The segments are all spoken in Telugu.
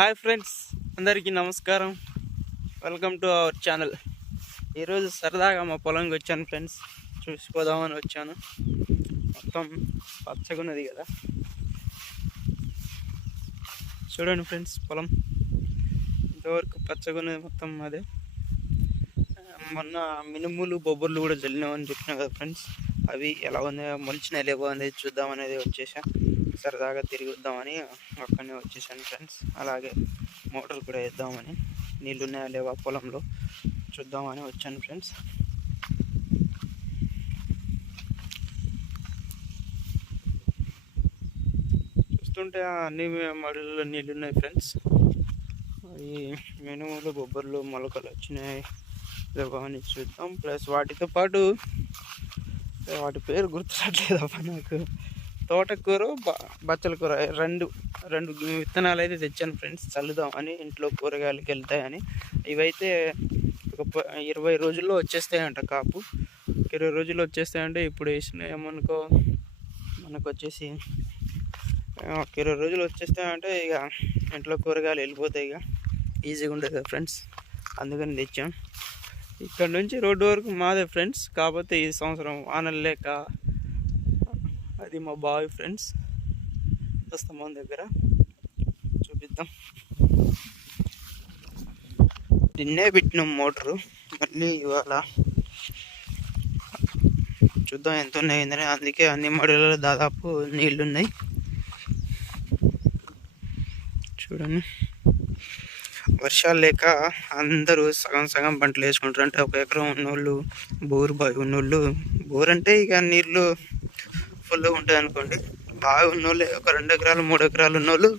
హాయ్ ఫ్రెండ్స్ అందరికీ నమస్కారం. Welcome to our channel. ఈరోజు సరదాగా మా పొలంకి వచ్చాను ఫ్రెండ్స్. చూసిపోదామని వచ్చాను. మొత్తం పచ్చగా ఉన్నది కదా. చూడండి ఫ్రెండ్స్ పొలం. ఇంతవరకు పచ్చగా ఉన్నది మొత్తం అదే మొన్న మినుములు బొబ్బర్లు కూడా జల్లినామని చెప్పినా కదా ఫ్రెండ్స్. అవి ఎలా ఉన్నాయో మొలిచినాయి లేవో అనేది చూద్దామనేది వచ్చేసా. సరదాగా తిరిగి వద్దామని అక్కడనే వచ్చేసాను ఫ్రెండ్స్ అలాగే మోటార్ కూడా వేద్దామని. నీళ్ళు ఉన్నాయా లేవా పొలంలో? చూద్దామని వచ్చాను ఫ్రెండ్స్ చూస్తుంటే అన్ని మడుల్లో నీళ్ళు ఉన్నాయి ఫ్రెండ్స్ ఈ మినుములు బొబ్బర్లు మొలకలు వచ్చినాయి. లేవా అని చూద్దాం. ప్లస్ వాటితో పాటు వాటి పేరు గుర్తురాట్లేదప్ప నాకు. తోటకూర బ- బచ్చల కూర రెండు రెండు విత్తనాలు అయితే తెచ్చాను ఫ్రెండ్స్. చల్లుదామని ఇంట్లో కూరగాయలకి వెళ్తాయని. ఇవైతే ఒక ఇరవై రోజుల్లో వచ్చేస్తాయంట కాపు. ఇరవై రోజుల్లో వచ్చేస్తాయంటే ఇప్పుడు వేసిన ఏమనుకో మనకు వచ్చేసి ఒక ఇరవై రోజులు వచ్చేస్తాయంటే ఇక ఇంట్లో కూరగాయలు వెళ్ళిపోతాయి ఇక. ఈజీగా ఉండదు కదా ఫ్రెండ్స్. అందుకని తెచ్చాం. ఇక్కడ నుంచి రోడ్డు వరకు మాదే ఫ్రెండ్స్. కాకపోతే ఈ సంవత్సరం వానలు లేక అది మా బాయ్ ఫ్రెండ్స్. వస్తాం దగ్గర చూపిద్దాం. నిన్నే పెట్టినాం మోటరు మళ్ళీ ఇవాళ చూద్దాం ఎంత ఉన్నాయి. అందుకే అన్ని మడులలో దాదాపు నీళ్ళు ఉన్నాయి. చూడండి. వర్షాలు లేక అందరూ సగం సగం పంటలు వేసుకుంటారు. అంటే ఒక ఎకరం ఉన్నోళ్ళు బోరు బావి ఉన్నోళ్ళు బోర్ అంటే ఇక నీళ్ళు ఫుల్గా ఉంటుంది అనుకోండి బావి ఉన్నోళ్ళు ఒక రెండు ఎకరాలు మూడు ఎకరాలు ఉన్నోళ్ళు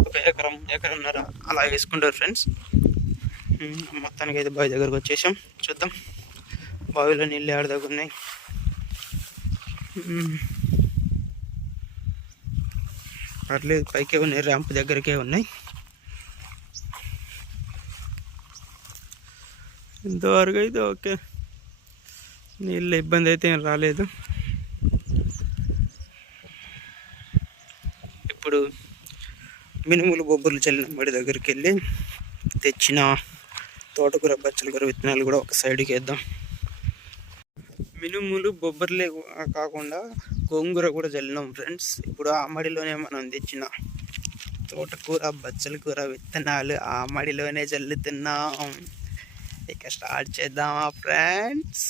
ఒక ఎకరం ఎకరన్నర అలా వేసుకుంటారు ఫ్రెండ్స్ మొత్తానికి అయితే బావి దగ్గరకు వచ్చేసాం. చూద్దాం. బావిలో నీళ్ళు ఆడ దగ్గర ఉన్నాయి? పర్లేదు పైకే ఉన్నాయి ర్యాంప్ దగ్గరకే ఉన్నాయి. ఇంతవరకు అయితే ఓకే. నీళ్ళ ఇబ్బంది అయితే ఏం రాలేదు. ఇప్పుడు మినుములు బొబ్బర్లు చల్లిన బడి దగ్గరికి వెళ్ళి తెచ్చిన తోటకూర బచ్చలకూర విత్తనాలు కూడా ఒక సైడ్కి వేద్దాం. మినుములు బొబ్బర్లే కాకుండా గోంగూర కూడా చల్లినాం ఫ్రెండ్స్ ఇప్పుడు ఆ మడిలోనే మనం తెచ్చిన తోటకూర బచ్చలకూర విత్తనాలు ఆ మడిలోనే చల్లుతున్నాం. ఇక స్టార్ట్ చేద్దామా ఫ్రెండ్స్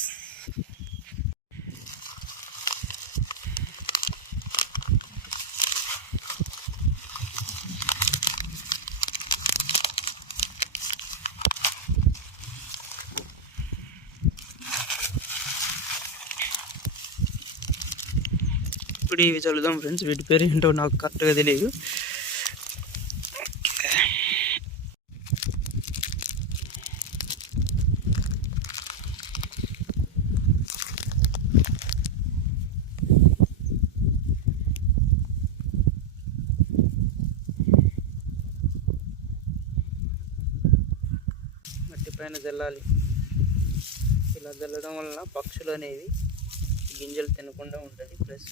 ఇప్పుడు ఇవి చల్లుదాం ఫ్రెండ్స్? వీటి పేరు ఏంటో నాకు కరెక్ట్గా తెలియదు. మట్టి పైన జల్లాలి. ఇలా జల్లడం వలన పక్షులు అనేవి గింజలు తినకుండా ఉంటుంది. ప్లస్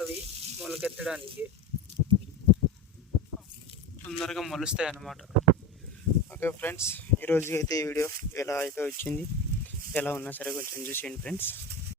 అవి మొలకెత్తడానికి తొందరగా మొలుస్తాయి అన్నమాట ఓకే ఫ్రెండ్స్ ఈరోజు అయితే ఈ వీడియో ఎలా అయితే వచ్చింది ఎలా ఉన్నా సరే కొంచెం చూసేయండి ఫ్రెండ్స్.